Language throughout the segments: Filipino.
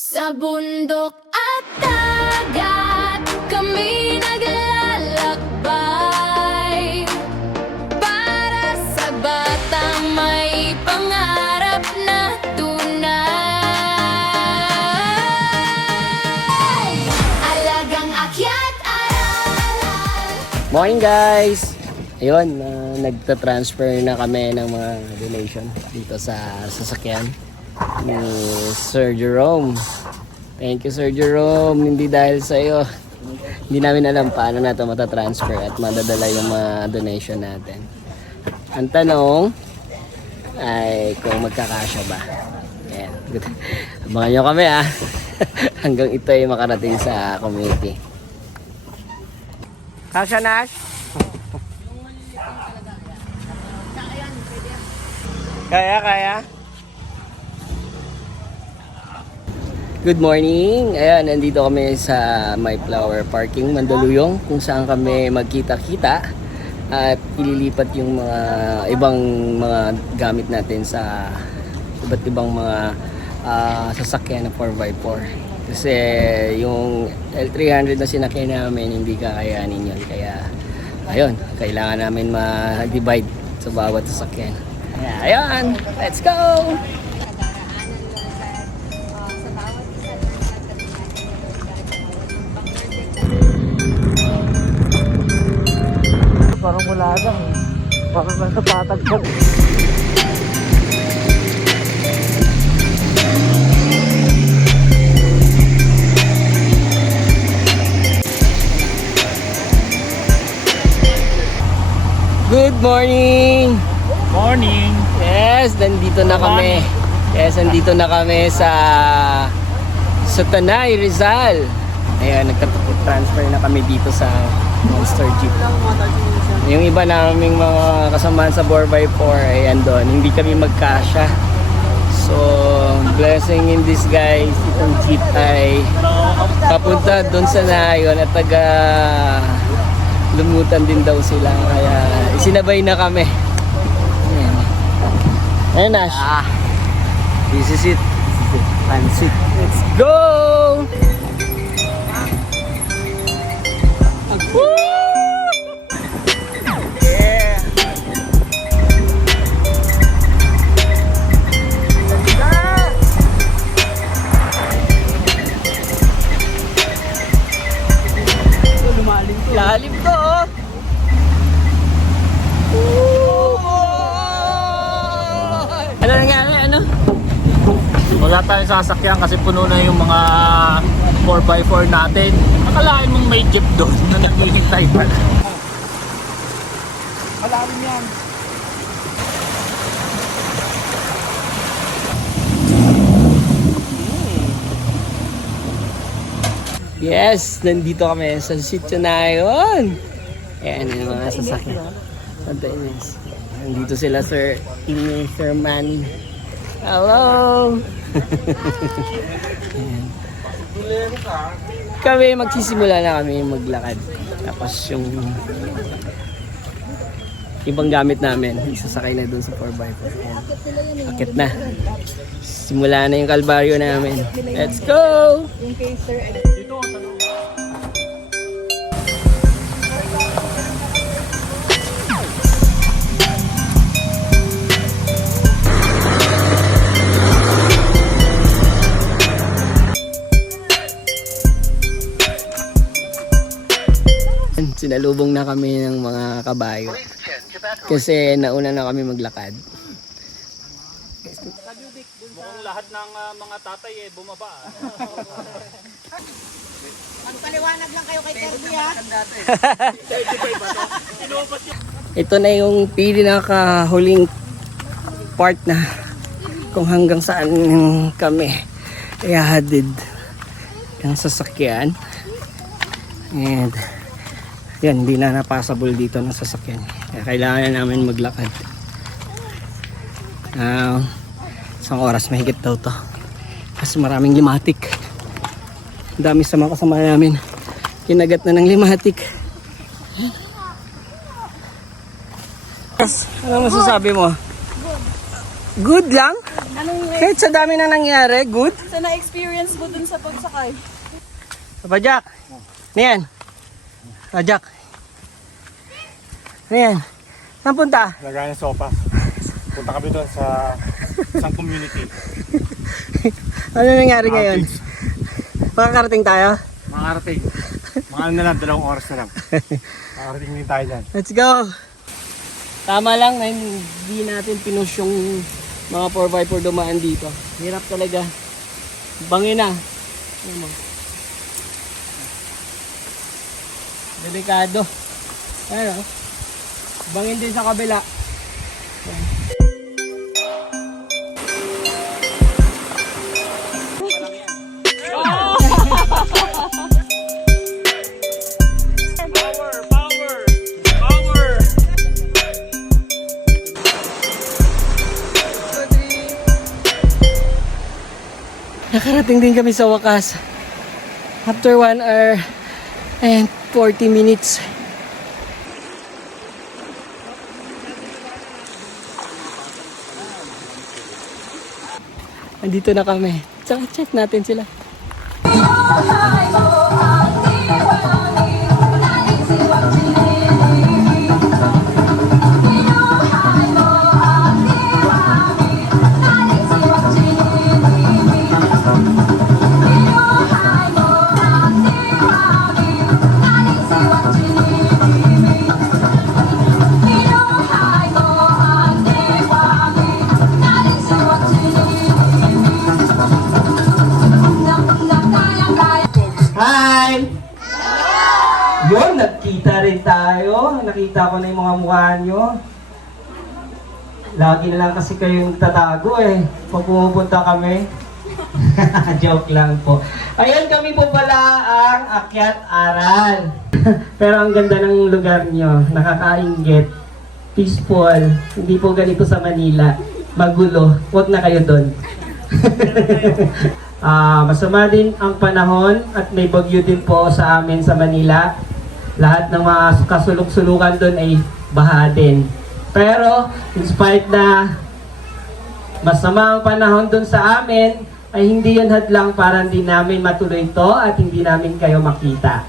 Sa bundok at dagat, kami naglalakbay para sa batang may pangarap na tunay. Alagang akyat aral. Morning guys! Ayun, nagta-transfer na kami ng mga donation dito sa sasakyan ni Sir Jerome. Thank you Sir Jerome, hindi dahil sa iyo hindi namin alam paano na ito matatransfer at madadala yung mga donation natin. Ang tanong ay kung magkakasya ba. Ayan, good. Abangan nyo kami hanggang ito ay makarating sa community. Kasya Nash? Kaya? Good morning! Ayan, nandito kami sa My Flower Parking, Mandaluyong, kung saan kami magkita-kita at ililipat yung mga ibang mga gamit natin sa iba't ibang mga sasakyan na 4x4. Kasi yung L300 na sinakyan namin, hindi kakayanin yun. Kaya, ayun, kailangan namin ma-divide sa bawat sasakyan. Ayan, let's go! Parang wala lang eh. Parang nasa patagpag. Good morning! Morning! Yes, nandito na kami. Nandito na kami sa Tanay, Rizal. Ayan, nagka-transfer na kami dito sa Monster Jeep. Yung iba naming mga kasamahan sa 4x4 ay andon, hindi kami magkasya. So, blessing in disguise, itong jeep ay papunta doon sa Nayon at taga lumutan din daw sila. Kaya isinabay na kami. Ayan Nash. This is it. Pansit. Let's go! Woo! Yeah! Lumalim to. Lalim to oh! Ano nangyari? Ano? Wala tayong sasakyan kasi puno na yung mga 4x4 natin. Akalain mong may jeep doon na naghihintay pala. Malalim yan. Yes, nandito kami sa sitio na yun. Ayan yung mga sasakyan. Santa Ines. Nandito sila Sir Ine, Sir Manny. Hello! Kami magsisimula na kami maglakad. Tapos yung ibang gamit namin, isasakay na dun sa 4x4. Akit na. Simula na yung kalbaryo namin. Let's go! Sinalubong na kami ng mga kabayo kasi nauna na kami maglakad. Mukhang lahat ng mga tatay bumaba. Magpaliwanag lang kayo kay Terby ha. Ito na yung pinakahuling part na kung hanggang saan kami ihahatid yung sasakyan. And yan, hindi na napasable dito ng sasakyan. Kaya kailangan na namin maglakad. Isang oras mahigit daw to. Kasi maraming limatik. Ang dami sa mga kasama namin. Kinagat na ng limatik. Ano masasabi mo? Good lang? Kahit sa dami na nangyari, good. Sa na-experience mo dun sa pagsakay? Papa Jack. Ano yan? Papa Jack. Ano yan? Saan punta? Lagayan ng sopas. Punta kami doon sa isang community. Ano nangyari ngayon? Makakarating tayo? Makakarating. Mga ano na lang, 2 oras na lang. Makakarating din tayo dyan. Let's go! Tama lang na hindi natin pinush yung mga 4x4 dumaan dito. Hirap talaga. Bangin na. Ano mo? Delikado. Ano? Bangin din sa kabila. Nakarating din kami sa wakas. After 1 hour and 40 minutes. Andito na kami. Tsaka check natin sila. Hi! Yun, nagkita rin tayo. Nakita ko na yung mga mukha nyo. Lagi na lang kasi kayong tatago eh. Pag pumupunta kami. Joke lang po. Ayan, kami po pala ang Akyat Aral. Pero ang ganda ng lugar nyo. Nakakainggit. Peaceful. Hindi po ganito sa Manila. Magulo. Huwag na kayo doon. Masama din ang panahon at may bagyo din po sa amin sa Manila. Lahat ng mga kasulok-sulukan doon ay baha din. Pero, in spite na masama ang panahon doon sa amin, ay hindi yun hadlang para hindi namin matuloy ito at hindi namin kayo makita.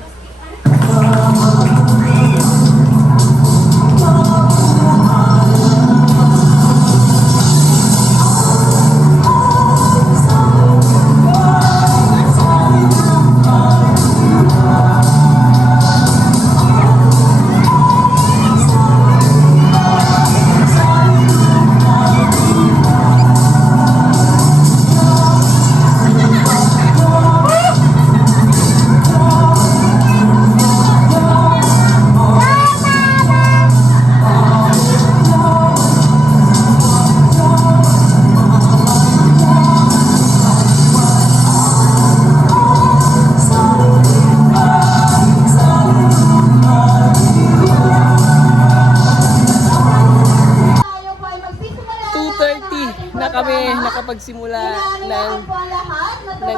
Nakapagsimula ng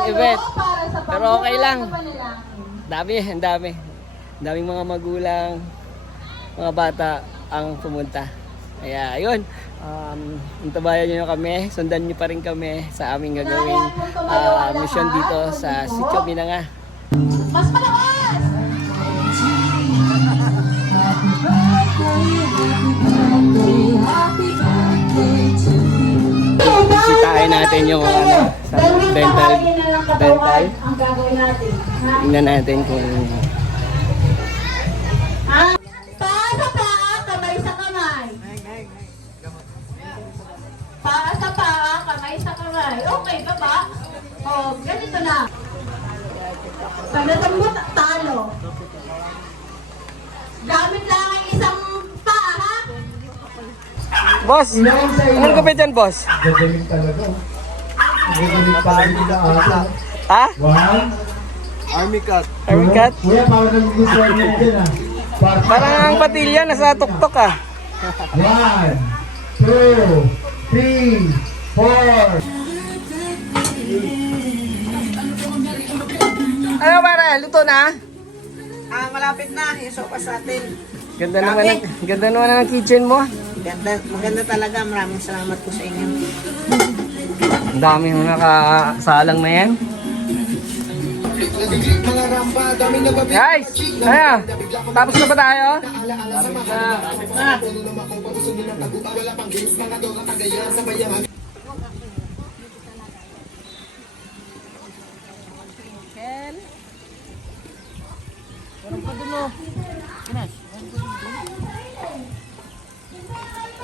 event. Pero okay lang. Ang dami. Daming mga magulang, mga bata ang pumunta. Kaya ayun, intabayan nyo kami, sundan nyo pa rin kami sa aming gagawing mission dito sa Sitio Minanga. Mas malakas! Bisitahin natin yung sa dental. Ang gagawin natin. Tingnan natin kung Paa sa paa, kamay sa kamay. Paa sa paa, kamay sa kamay. Okay ba ba? O, ganito na. Pagdating mo, talo. Gamit lang ang isang paa, ha? Boss, anong kapit yan, boss? Gagaling talaga. Gagaling pa rin nila ata. Ha? One. Army cut. Army cut? Kuya, parang nag-gustuhan niya dyan ah. Parang ang patilya nasa tuktok ah. 1, 2, 3, 4. Ano pare, luto na? Malapit na, yung sopas natin. Ganda naman ang kitchen mo. Maganda talaga. Maraming salamat po sa inyo. Ang dami yung nakasalang na yan. Guys! Ayan! Tapos na ba tayo?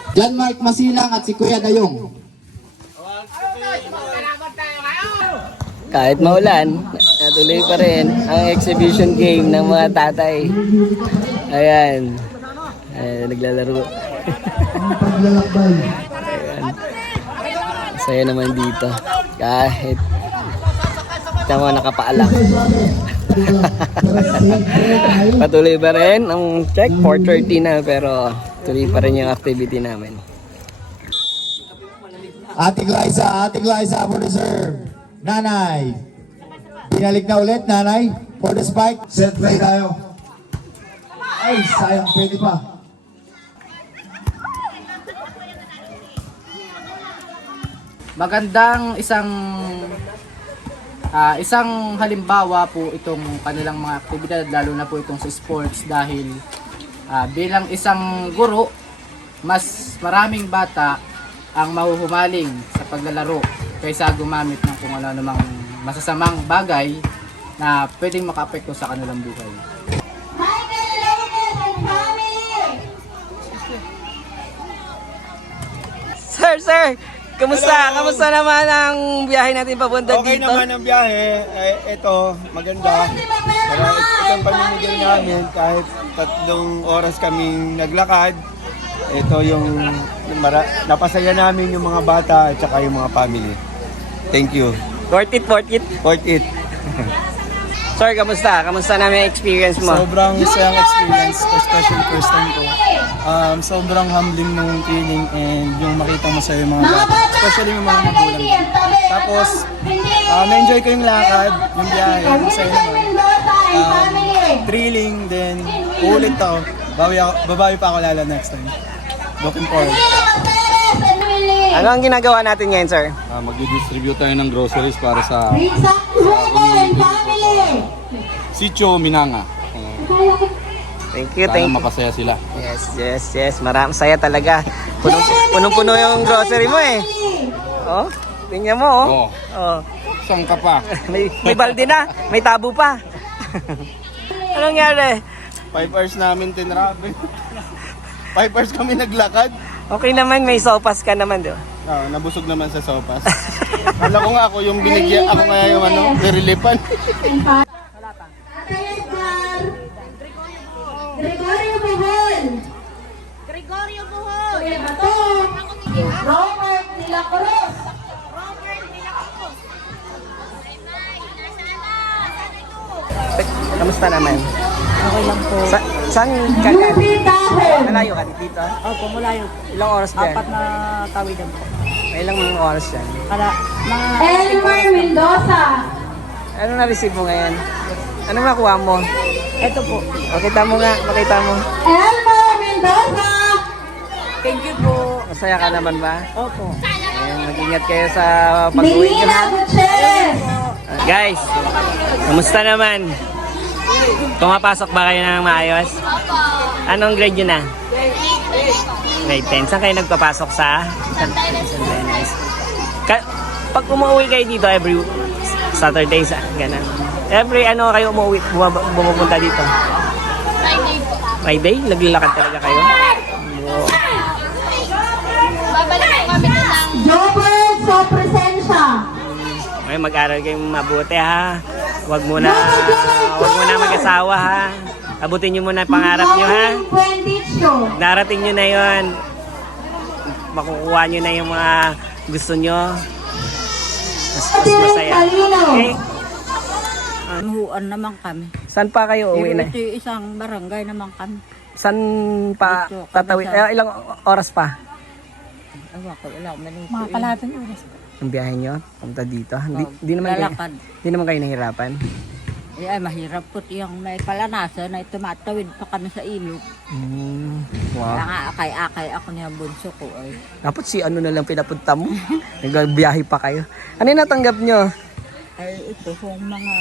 John Mark Masilang at si Kuya Dayong. Kahit maulan, natuloy pa rin ang exhibition game ng mga tatay. Ayan. Ayan, naglalaro. Paglalakbay. Ayan. Saya naman dito. Kahit tama nakapaalak. Patuloy pa rin ang check 4:30 na pero tuloy pa rin yung activity namin. Ating Liza for the serve. Nanay. Binalik na ulit, Nanay. For the spike. Set play tayo. Ay, sayang, pwede pa. Magandang isang halimbawa po itong kanilang mga aktibidad, lalo na po itong sa sports, dahil bilang isang guro, mas maraming bata ang mahuhumaling sa paglalaro kaysa gumamit ng kung ano namang masasamang bagay na pwedeng makaapekto sa kanilang buhay. Michael Lopez and family! Sir! Kamusta? Kamusta naman ang biyahe natin papunta Okay dito? naman ang biyahe. Ito, maganda. Pero ito ang pamimigay namin kahit 3 oras kaming naglakad. Ito yung napasaya namin yung mga bata at saka yung mga family. Thank you. Worth it. Worth it. Sir, kamusta? Kamusta namin experience mo? Sobrang sayang experience, especially first time ko. Sobrang humbling nung feeling and yung makita mo sa'yo yung mga bata, especially yung mga magulang. Tapos, na-enjoy ko yung lakad, yung biyahe, masaya naman. Thrilling, then ulit ako. Babawi pa ako lalo next time. Looking forward. Ano ang ginagawa natin ngayon, sir? Mag-distribute tayo ng groceries para sa Rizak Lugo and family! Sitio Minanga. Thank you. Sana mapasaya sila. Yes. Maraming saya talaga. Punong-puno yung grocery mo eh. Oh, tingnan mo oh. Oh. Saan ka pa? may balde na, may tabo pa. Anong nangyari? 5 hours namin tinravel. 5 hours kami naglakad. Okay naman, may sopas ka naman, di ba? Nabusog naman sa sopas. Kala ko nga ako yung binigyan, ako nga yung nirilipan. Gregorio Buhol! Kuya Bato! Robert de la Cruz! Kamusta naman? Okay lang po. Saan ka Yubi Dahon! Malayo ka dito? Opo, mula yung Ilang oras dyan? 4 na tawidan po. Ilang oras dyan? Para mga Elmer Mendoza! Ano na-receive mo ngayon? Ano nakuha mo? Ito po. Makita mo. Elmer Mendoza! Thank you po. Masaya ka naman ba? Opo. Ayan, mag-ingat kayo sa pag-uwi nyo Melina ha. Gutierrez! Guys, kamusta naman? Pumapasok ba kayo ng maayos? Anong grade nyo na? Grade 10. Saan kayo nagpapasok sa? Pag umuwi kayo dito every Saturday, gano'n. Every ano kayo umuwi, bumupunta dito? Friday po. Friday? Naglalakad talaga kayo? Babalik po kami doon ng Jobert sa presensya! Okay, mag-aral kayong mabuti ha. Huwag muna mag-asawa ha. Abutin nyo muna ang pangarap nyo ha. Darating nyo na yon. Makukuha nyo na yung mga gusto nyo. Mas masaya. Okay? Nuhuan naman kami. Saan pa kayo uwi na? Ito yung isang barangay naman kami. Saan pa Dito, tatawid? Ilang oras pa? Ewan ko, ilang minuto. mga kalating oras. Ang biyahe nyo? Punta dito? Di naman Lalakad. Di naman kayo nahirapan? Ay, mahirap po yung may kalanasan na tumatawid pa kami sa ilog. Wow. Kaya nga akay-akay ako niya bunso ko. Ay. Dapat si ano na lang pinapunta mo. Nagbiyahe pa kayo. Ano yung natanggap nyo? Ay, ito kung mga...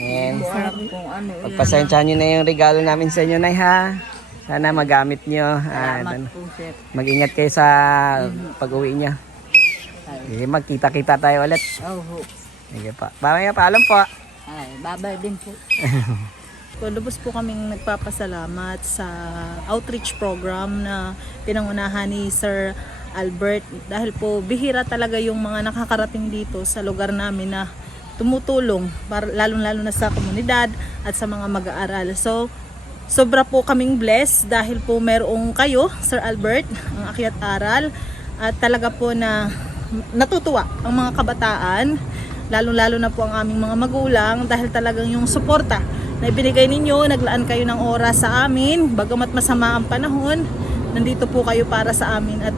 Ayan. Hindi ko alam kung ano. Pagpasensyahan nyo na yung regalo namin sa inyo, Nay, ha? Sana magamit nyo. Salamat po, sir. Mag-ingat kayo sa pag-uwi nyo. Sige, magkita-kita tayo ulit. Oo. Sige pa. Mamaya paalam po. Ay, babay din po. Lubos po kaming nagpapasalamat sa outreach program na pinangunahan ni Sir Albert dahil po bihira talaga yung mga nakakarating dito sa lugar namin na tumutulong para lalong-lalo na sa komunidad at sa mga mag-aaral. So sobra po kaming blessed dahil po merong kayo, Sir Albert, ang Akyat Aral, at talaga po na natutuwa ang mga kabataan, lalong-lalo na po ang aming mga magulang dahil talagang yung suporta na ibinigay ninyo, naglaan kayo ng oras sa amin, bagamat masama ang panahon, nandito po kayo para sa amin at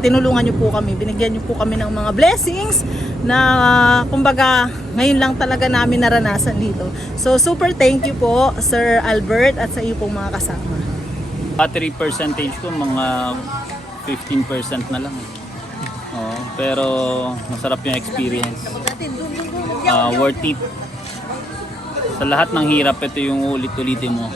tinulungan nyo po kami, binigyan nyo po kami ng mga blessings na kumbaga ngayon lang talaga namin naranasan dito. So super thank you po Sir Albert at sa iyo pong mga kasama. Battery percentage ko mga 15% na lang. Oh, pero masarap yung experience. Worth it. Sa lahat ng hirap, ito yung ulit-ulitin mo.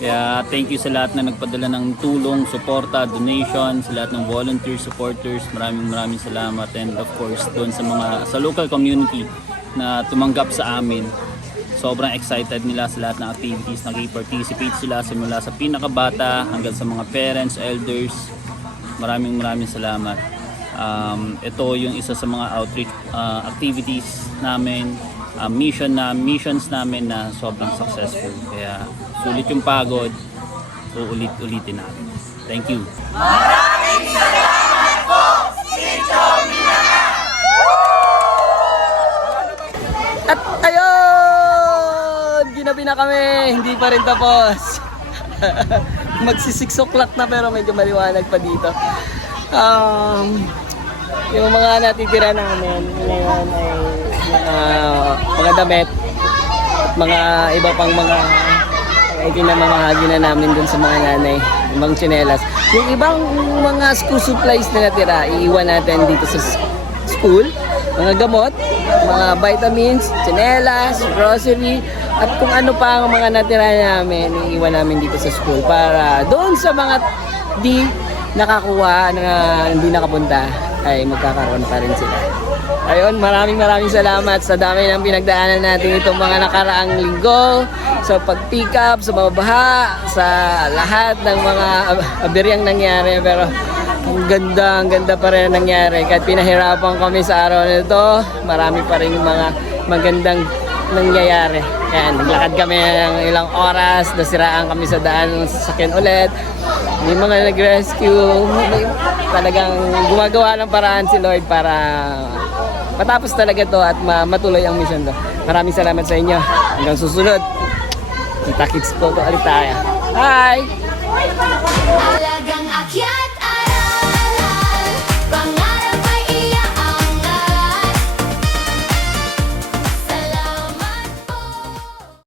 Kaya thank you sa lahat na nagpadala ng tulong, suporta, donation, sa lahat ng volunteer supporters. Maraming salamat, and of course doon sa local community na tumanggap sa amin. Sobrang excited nila sa lahat ng activities. Nag-participate sila simula sa pinakabata hanggang sa mga parents, elders. Maraming salamat. Ito yung isa sa mga outreach activities namin, missions namin na sobrang successful. Kaya sulit yung pagod, uulit-ulitin natin. Thank you. Maraming salamat po, Chicho Minanga! At ayun! Ginabi na kami, hindi pa rin tapos. Magsi 6 o'clock na pero medyo maliwanag pa dito. Yung mga natitira namin ngayon ay mga damit at mga iba pang mga itinamamahagi na namin dun sa mga nanay, ibang tsinelas. Yung ibang mga school supplies na natira, iiwan natin dito sa school. Mga gamot, mga vitamins, tsinelas, grocery, at kung ano pa ang mga natira namin, iiwan namin dito sa school para doon sa mga di nakakuha na hindi nakapunta ay magkakaroon pa rin sila. Ayun, maraming salamat sa dami ng pinagdaanan natin itong mga nakaraang linggo, sa pag-pick up, sa mga baha, sa lahat ng mga aberyang nangyari, pero ang ganda pa rin nangyari. Kahit pinahirapan kami sa araw na ito, marami pa rin mga magandang nangyayari. Kaya naglakad kami ng ilang oras, nasiraan kami sa daan ng sasakyan ulit. May mga nag-rescue, talagang gumagawa ng paraan si Lord para matapos talaga to at matuloy ang mission to. Maraming salamat sa inyo. Hanggang susunod. Kita-kits po to ulit tayo. Bye! Talagang Akyat!